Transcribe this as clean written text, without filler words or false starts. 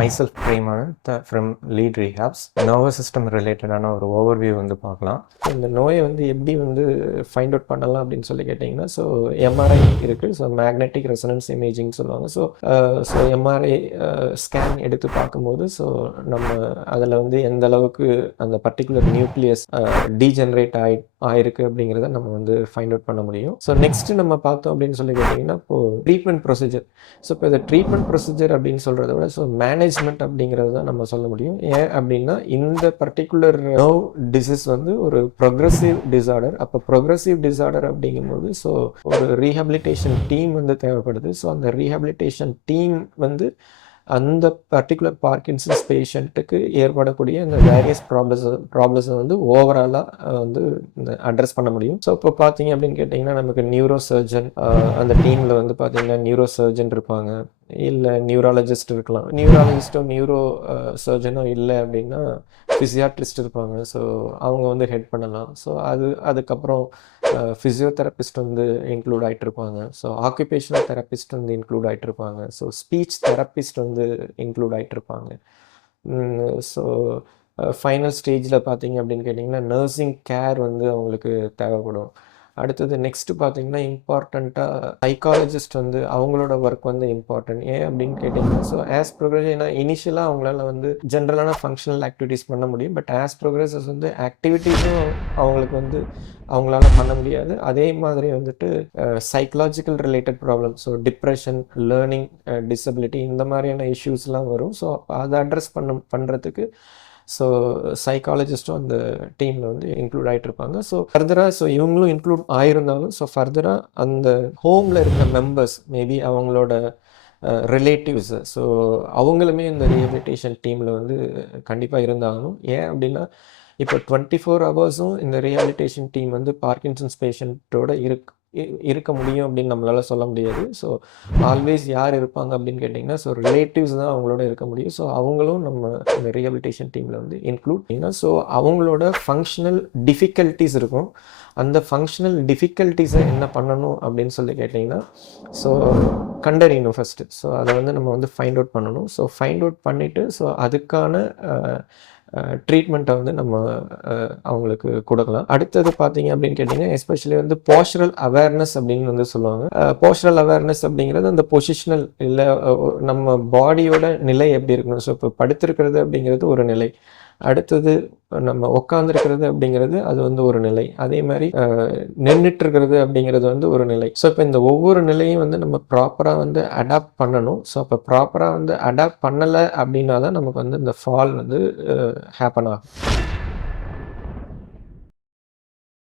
myself Premanand from Lead Rehabs. Nervous system ரிலேட்டடான ஒரு overview வந்து பார்க்கலாம். இந்த நோயை வந்து எப்படி வந்து ஃபைண்ட் அவுட் பண்ணலாம் அப்படின்னு சொல்லி கேட்டிங்கன்னா, ஸோ எம்ஆர்ஐ இருக்குது. ஸோ மேக்னெட்டிக் ரெசனன்ஸ் இமேஜிங் சொல்லுவாங்க. ஸோ எம்ஆர்ஐ ஸ்கேன் எடுத்து பார்க்கும்போது ஸோ நம்ம அதில் வந்து எந்த அளவுக்கு அந்த பர்டிகுலர் நியூக்ளியஸ் டீஜெனரேட் ஆயிருக்கு அப்படிங்கிறத நம்ம வந்து ஃபைண்ட் அவுட் பண்ண முடியும். ஸோ நெக்ஸ்ட் நம்ம பார்த்தோம் அப்படின்னு சொல்லி கேட்டிங்கன்னா, இப்போது ட்ரீட்மெண்ட் ப்ரொசீஜர். ஸோ இப்போ இந்த ட்ரீட்மெண்ட் ப்ரொசீஜர் அப்படின்னு சொல்கிறத விட ஸோ மேனேஜ்மெண்ட் அப்படிங்கிறது தான் நம்ம சொல்ல முடியும். ஏன் அப்படின்னா இந்த பர்டிகுலர் நர்வ் டிசீஸ் வந்து ஒரு ப்ரொக்ரெசிவ் டிஸார்டர். அப்போ ப்ரொக்ரெசிவ் டிஸார்டர் அப்படிங்கும்போது ஸோ ஒரு ரீஹபிலிட்டேஷன் டீம் வந்து தேவைப்படுது. ஸோ அந்த ரீஹபிலிட்டேஷன் டீம் வந்து அந்த பர்டிகுலர் பார்க்கின்சன்ஸ் பேஷண்ட்டுக்கு ஏற்படக்கூடிய இந்த வேரியஸ் ப்ராப்ளம்ஸை வந்து ஓவராலாக வந்து அட்ரஸ் பண்ண முடியும். ஸோ இப்போ பார்த்தீங்க அப்படின்னு கேட்டிங்கன்னா, நமக்கு நியூரோ சர்ஜன் அந்த டீமில் வந்து பார்த்தீங்கன்னா நியூரோ சர்ஜன் இருப்பாங்க, இல்லை நியூராலஜிஸ்ட் இருக்கலாம். நியூராலஜிஸ்ட்டோ நியூரோ சர்ஜனோ இல்லை அப்படின்னா ஃபிசியாட்ரிஸ்ட் இருப்பாங்க. ஸோ அவங்க வந்து ஹெட் பண்ணலாம். ஸோ அதுக்கப்புறம் ஃபிசியோதெரபிஸ்ட் வந்து இன்க்ளூட் ஆகிட்டு இருப்பாங்க. ஸோ ஆக்குபேஷனல் தெரபிஸ்ட் வந்து இன்க்ளூட் ஆகிட்டு இருப்பாங்க. ஸோ ஸ்பீச் தெரபிஸ்ட் வந்து இன்க்ளூட் ஆகிட்டு இருப்பாங்க. ஸோ ஃபைனல் ஸ்டேஜில் பார்த்தீங்க அப்படின்னு கேட்டிங்கன்னா நர்சிங் கேர் வந்து அவங்களுக்கு தேவைப்படும். அடுத்தது நெக்ஸ்ட்டு பார்த்தீங்கன்னா இம்பார்ட்டண்ட்டாக சைக்காலஜிஸ்ட் வந்து அவங்களோட ஒர்க் வந்து இம்பார்ட்டன்ட். ஏன் அப்படின்னு கேட்டிங்கன்னா, ஸோ ஆஸ் ப்ரோக்ரஸ் ஏன்னா இனிஷியலாக அவங்களால வந்து ஜென்ரலான ஃபங்க்ஷனல் ஆக்டிவிட்டீஸ் பண்ண முடியும். பட் ஆஸ் ப்ரோக்ரஸஸ் வந்து ஆக்டிவிட்டீஸும் அவங்களுக்கு வந்து அவங்களால பண்ண முடியாது. அதே மாதிரி வந்துட்டு psychological related problem, so depression, learning disability இந்த மாதிரியான இஷ்யூஸ்லாம் வரும். ஸோ அதை அட்ரஸ் பண்ணுறதுக்கு ஸோ சைக்காலஜிஸ்ட்டும் அந்த டீமில் வந்து இன்க்ளூட் ஆகிட்டு இருப்பாங்க. ஸோ ஃபர்தராக ஸோ இவங்களும் இன்க்ளூட் ஆகிருந்தாலும் ஸோ ஃபர்தராக அந்த ஹோமில் இருக்கிற மெம்பர்ஸ் மேபி அவங்களோட ரிலேட்டிவ்ஸு ஸோ அவங்களுமே இந்த ரீஹபிலிட்டேஷன் டீமில் வந்து கண்டிப்பாக இருந்தாகணும். ஏன் அப்படின்னா இப்போ 24 ஹவர்ஸும் இந்த ரீஹபிலிட்டேஷன் டீம் வந்து பார்க்கின்சன்ஸ் பேஷண்ட்டோட இருக்க முடியும் அப்படின்னு நம்மளால சொல்ல முடியாது. ஸோ ஆல்வேஸ் யார் இருப்பாங்க அப்படின்னு கேட்டிங்கன்னா, ஸோ ரிலேட்டிவ்ஸ் தான் அவங்களோட இருக்க முடியும். ஸோ அவங்களும் நம்ம இந்த ரீஹபிலிட்டேஷன் டீமில் வந்து இன்க்ளூட் பண்ணினா ஸோ அவங்களோட ஃபங்க்ஷனல் டிஃபிகல்ட்டிஸ் இருக்கும். அந்த ஃபங்க்ஷனல் டிஃபிகல்ட்டிஸை என்ன பண்ணணும் அப்படின்னு சொல்லி கேட்டிங்கன்னா, ஸோ கண்டறியணும் ஃபஸ்ட்டு. ஸோ அதை வந்து நம்ம வந்து ஃபைண்ட் அவுட் பண்ணணும். ஸோ ஃபைண்ட் அவுட் பண்ணிவிட்டு ஸோ அதுக்கான ட்ரீட்மெண்ட்டை வந்து நம்ம அவங்களுக்கு கொடுக்கலாம். அடுத்தது பார்த்தீங்க அப்படின்னு கேட்டிங்கன்னா, எஸ்பெஷலி வந்து போஸ்டரல் அவேர்னஸ் அப்படின்னு வந்து சொல்லுவாங்க. போஸ்டரல் அவேர்னஸ் அப்படிங்கிறது அந்த பொசிஷனல் இல்லை நம்ம பாடியோட நிலை எப்படி இருக்கணும். ஸோ இப்போ படுத்திருக்கிறது அப்படிங்கிறது ஒரு நிலை, அடுத்தது நம்ம உட்காந்துருக்கிறது அப்படிங்கிறது அது வந்து ஒரு நிலை, அதே மாதிரி நின்றுட்டு இருக்கிறது அப்படிங்கிறது வந்து ஒரு நிலை. ஸோ இப்போ இந்த ஒவ்வொரு நிலையும் வந்து நம்ம ப்ராப்பராக வந்து அடாப்ட் பண்ணணும். ஸோ அப்போ ப்ராப்பராக வந்து அடாப்ட் பண்ணலை அப்படின்னா தான் நமக்கு வந்து இந்த ஃபால் வந்து ஹேப்பன் ஆகும்.